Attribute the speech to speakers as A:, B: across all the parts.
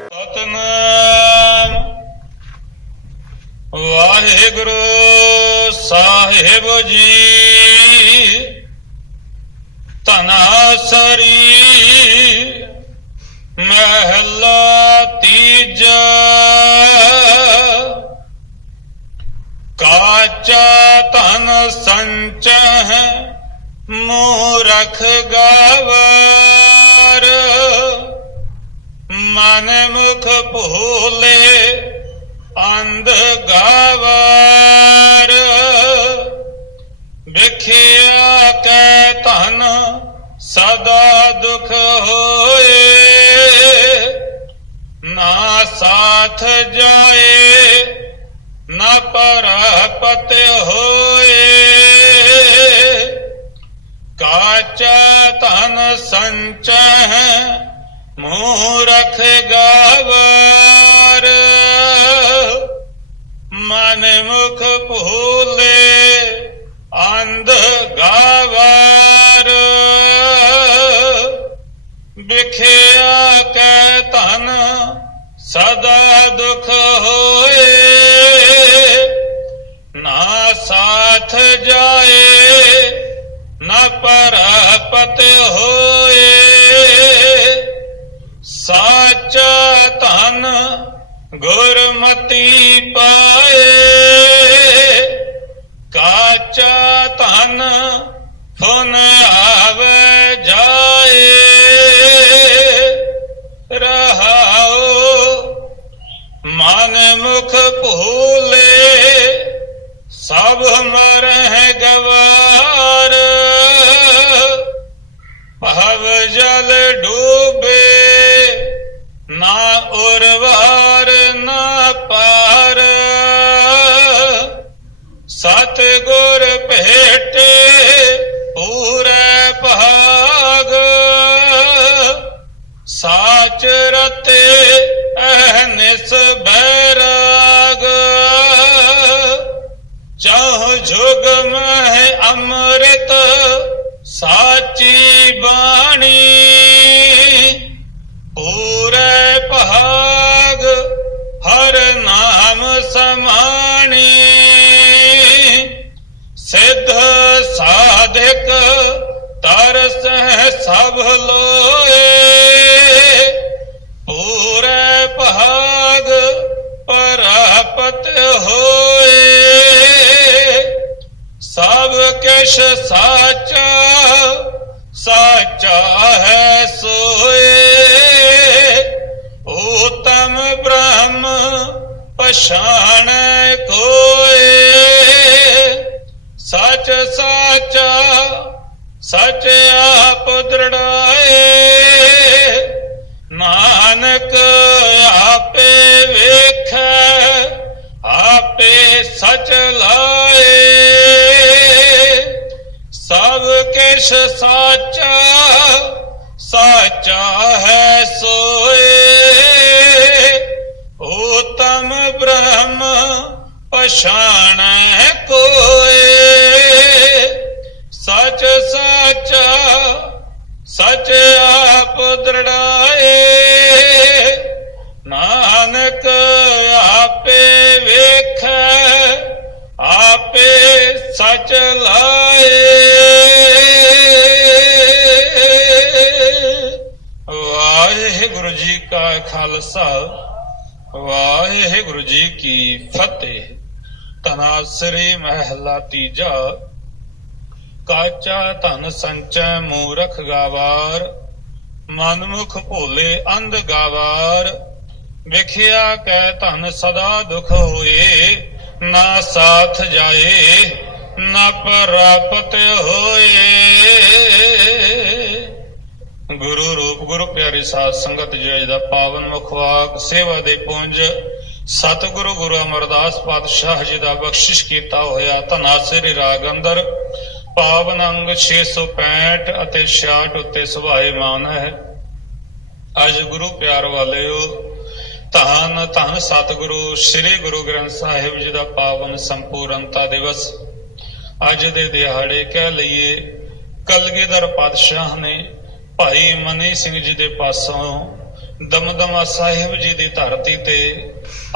A: ਸਤਨਾਮ। ਵਾਹਿਗੁਰੂ ਸਾਹਿਬ ਜੀ। ਤਨਾਸਰੀ ਮਹਿਲਾ ਤੀਜਾ। ਕਾਚਾ ਧਨ ਸੰਚਹਿ ਮੂਰਖ ਗਾਵਰ ਮਨ ਮੁਖ ਭੂਲੇ, ਅੰਧ ਗਾਵਰ। ਵਿਖਿਆ ਕੈ ਧਨ ਸਦਾ ਦੁਖ ਹੋਏ, ਨਾ ਸਾਥ ਜਾਏ, ਨਾ ਪਰਪਤ ਹੋਏ। ਕਾਚਾ ਧਨ ਸੰਚਹਿ ਰਖ ਗਾਵਰ, ਮਨ ਮੁਖ ਭੂਲੇ, ਅੰਧ ਗਾਵਰ। ਵਿਖਿਆ ਕੈ ਧਨ ਸਦਾ ਦੁਖ ਹੋਏ, ਨਾ ਸਾਥ ਜਾਏ, ਨਾ ਪਰਪਤ ਹੋਏ। ਸਾਚਾ ਧਨ ਗੁਰਮਤੀ ਪਾ ਚਾਹ ਜੁਗ ਮਹਿ ਅੰਮ੍ਰਿਤ, ਸਾਚੀ ਬਾਣੀ। ਪੂਰੇ ਭਾਗ ਹਰ ਨਾਮ ਸਮਾਣੀ। ਸਿੱਧ ਸਾਧਕ ਤਰਸ ਸਭ ਲੋਏ। ਪੂਰੇ ਭਾਗ ਪਰਾਪਤ ਹੋਏ। ਕਿਛ ਸਾਚਾ ਸਾਚਾ ਹੈ ਸੋਏ। ਉਤਮ ਬ੍ਰਹਮ ਪਛਾਣ ਸਾਚਾ ਸਾਚਾ ਹੈ ਸੋਏ। ਓਤਮ ਬ੍ਰਹਮ ਪਛਾਣ ਕੋਏ। ਸਚ, ਸਾਚਾ, ਸਚ ਆਪ ਦ੍ਰਿੜਾਏ। ਨਾਨਕ ਆਪੇ ਵੇਖ, ਆਪੇ ਸਚ ਲਾਏ। ਖਾਲਸਾ। ਵਾਹਿਗੁਰੂ ਜੀ ਕੀ ਫਤਿਹ। ਤਨਾਸਰੀ ਮਹਿਲਾ ਤੀਜਾ। ਕਾਚਾ ਧਨ ਸੰਚੈ ਮੂਰਖ ਗਾਵਾਰ। ਮਨਮੁਖ ਭੋਲੇ ਅੰਧ ਗਾਵਾਰ। ਵਿਖਿਆ ਕੈ ਧਨ ਸਦਾ ਦੁਖ ਹੋਏ। ਨਾ ਸਾਥ ਜਾਏ, ਨਾ ਪ੍ਰਾਪਤ ਹੋਏ। ਗੁਰੂ ਰੂਪ, ਗੁਰੂ ਪਿਆਰੀ ਸਾਧ ਸੰਗਤ ਜੀ ਅੱਜ ਦਾ ਪਾਵਨ ਮੁਖਵਾਕ ਸੇਵਾ ਦੇ ਪੁੰਜ, ਸਤਿਗੁਰੂ ਗੁਰੂ ਅਮਰਦਾਸ ਪਾਤਸ਼ਾਹ ਜੀ ਦਾ ਬਖਸ਼ਿਸ਼ ਕੀਤਾ ਹੋਇਆ ਧਨਾਸਰੀ ਰਾਗ ਅੰਦਰ, ਪਾਵਨ ਅੰਗ 665 ਅਤੇ 66 ਉੱਤੇ ਸੁਭਾਏਮਾਨ ਹੈ। ਅੱਜ ਗੁਰੂ ਪਿਆਰ ਵਾਲਿਓ, ਧੰਨ ਧੰਨ ਸਤਿਗੁਰੂ ਸ੍ਰੀ ਗੁਰੂ ਗ੍ਰੰਥ ਸਾਹਿਬ ਜੀ ਦਾ ਪਾਵਨ ਸੰਪੂਰਨਤਾ ਦਿਵਸ। ਅੱਜ ਦੇ ਦਿਹਾੜੇ ਕਹਿ ਲਈਏ, ਕਲਗੀਧਰ ਪਾਤਸ਼ਾਹ ਨੇ ਭਾਈ ਮਨੀ ਸਿੰਘ ਜੀ ਦੇ ਪਾਸੋਂ ਦਮਦਮਾ ਸਾਹਿਬ ਜੀ ਦੀ ਧਰਤੀ ਤੇ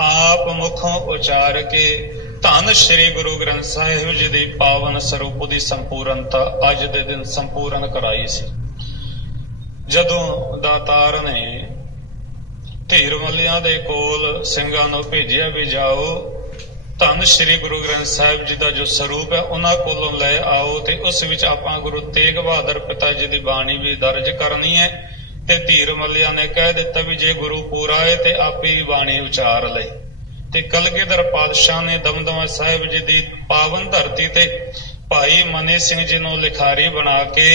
A: ਆਪ ਮੁਖੋਂ ਉਚਾਰ ਕੇ ਧੰਨ ਸ੍ਰੀ ਗੁਰੂ ਗ੍ਰੰਥ ਸਾਹਿਬ ਜੀ ਦੀ ਪਾਵਨ ਸਰੂਪ ਦੀ ਸੰਪੂਰਨਤਾ ਅੱਜ ਦੇ ਦਿਨ ਸੰਪੂਰਨ ਕਰਾਈ ਸੀ। ਜਦੋਂ ਦਾਤਾਰ ਨੇ ਧੀਰ ਮੱਲਿਆਂ ਦੇ ਕੋਲ ਸਿੰਘਾਂ ਨੂੰ ਭੇਜਿਆ ਵੀ ਜਾਓ ਧੰਨ ਸ੍ਰੀ ਗੁਰੂ ਗ੍ਰੰਥ ਸਾਹਿਬ ਜੀ ਦਾ ਜੋ ਸਰੂਪ ਹੈ, ਉਹਨਾਂ ਕੋਲੋਂ ਲੈ ਆਓ ਤੇ ਉਸ ਵਿੱਚ ਆਪਾਂ ਗੁਰੂ ਤੇਗ ਬਹਾਦਰ ਪਿਤਾ ਜੀ ਦੀ ਬਾਣੀ ਵੀ ਦਰਜ ਕਰਨੀ ਹੈ ਤੇ ਧੀਰ ਮੱਲਿਆਂ ਨੇ ਕਹਿ ਦਿੱਤਾ ਵੀ ਜੇ ਗੁਰੂ ਪੂਰਾ ਹੈ ਤੇ ਆਪੇ ਹੀ ਬਾਣੀ ਉਚਾਰ ਲਈ ਤੇ ਕਲਗੀਧਰ ਪਾਤਸ਼ਾਹ ਨੇ ਦਮਦਮਾ ਸਾਹਿਬ ਜੀ ਦੀ ਪਾਵਨ ਧਰਤੀ ਤੇ ਭਾਈ ਮਨੀ ਸਿੰਘ ਜੀ ਨੂੰ ਲਿਖਾਰੀ ਬਣਾ ਕੇ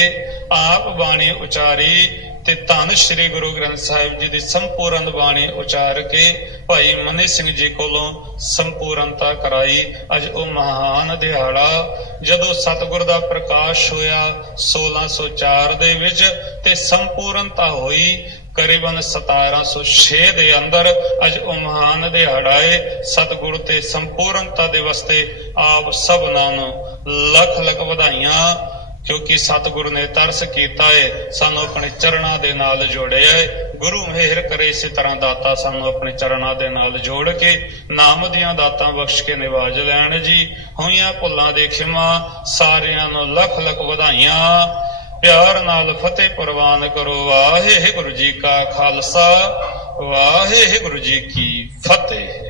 A: ਆਪ ਬਾਣੀ ਉਚਾਰੀ ਤੇ ਧੰਨ ਸ੍ਰੀ ਗੁਰੂ ਗ੍ਰੰਥ ਸਾਹਿਬ ਜੀ ਦੀ ਸੰਪੂਰਨ ਬਾਣੀ ਉਚਾਰ ਕੇ ਭਾਈ ਮਨੀ ਸਿੰਘ ਜੀ ਕੋਲੋਂ ਸੰਪੂਰਨਤਾ ਕਰਾਈ। ਅੱਜ ਉਹ ਮਹਾਨ ਦਿਹਾੜਾ, ਜਦੋਂ ਸਤਿਗੁਰ ਦਾ ਪ੍ਰਕਾਸ਼ ਹੋਇਆ 1604 ਦੇ ਵਿੱਚ ਤੇ ਸੰਪੂਰਨਤਾ ਹੋਈ ਕਰੀਬਨ 1706 ਦੇ ਅੰਦਰ। ਅੱਜ ਉਹ ਮਹਾਨ ਦਿਹਾੜਾ ਹੈ ਸਤਿਗੁਰ ਤੇ ਸੰਪੂਰਨਤਾ ਦੇ ਤੇ ਆਪ ਸਭਨਾਂ ਨੂੰ ਲੱਖ ਲੱਖ ਵਧਾਈਆਂ। ਕਿਉਂਕਿ ਸਤਿਗੁਰੂ ਨੇ ਤਰਸ ਕੀਤਾ ਏ, ਸਾਨੂੰ ਆਪਣੇ ਚਰਨਾਂ ਦੇ ਨਾਲ ਜੋੜਿਆ ਹੈ ਗੁਰੂ ਮਿਹਰ ਕਰੇ ਇਸੇ ਤਰ੍ਹਾਂ ਦਾਤਾ ਸਾਨੂੰ ਆਪਣੇ ਚਰਨਾਂ ਦੇ ਨਾਲ ਜੋੜ ਕੇ, ਨਾਮ ਦੀਆਂ ਦਾਤਾਂ ਬਖਸ਼ ਕੇ ਨਿਵਾਜ ਲੈਣ ਜੀ। ਹੋਈਆਂ ਭੁੱਲਾਂ ਦੇ ਖਿਮਾ, ਸਾਰਿਆਂ ਨੂੰ ਲੱਖ ਲੱਖ ਵਧਾਈਆਂ। ਪਿਆਰ ਨਾਲ ਫਤਿਹ ਪ੍ਰਵਾਨ ਕਰੋ। ਵਾਹਿਗੁਰੂ ਜੀ ਕਾ ਖਾਲਸਾ, ਵਾਹਿਗੁਰੂ ਜੀ ਕੀ ਫਤਿਹ।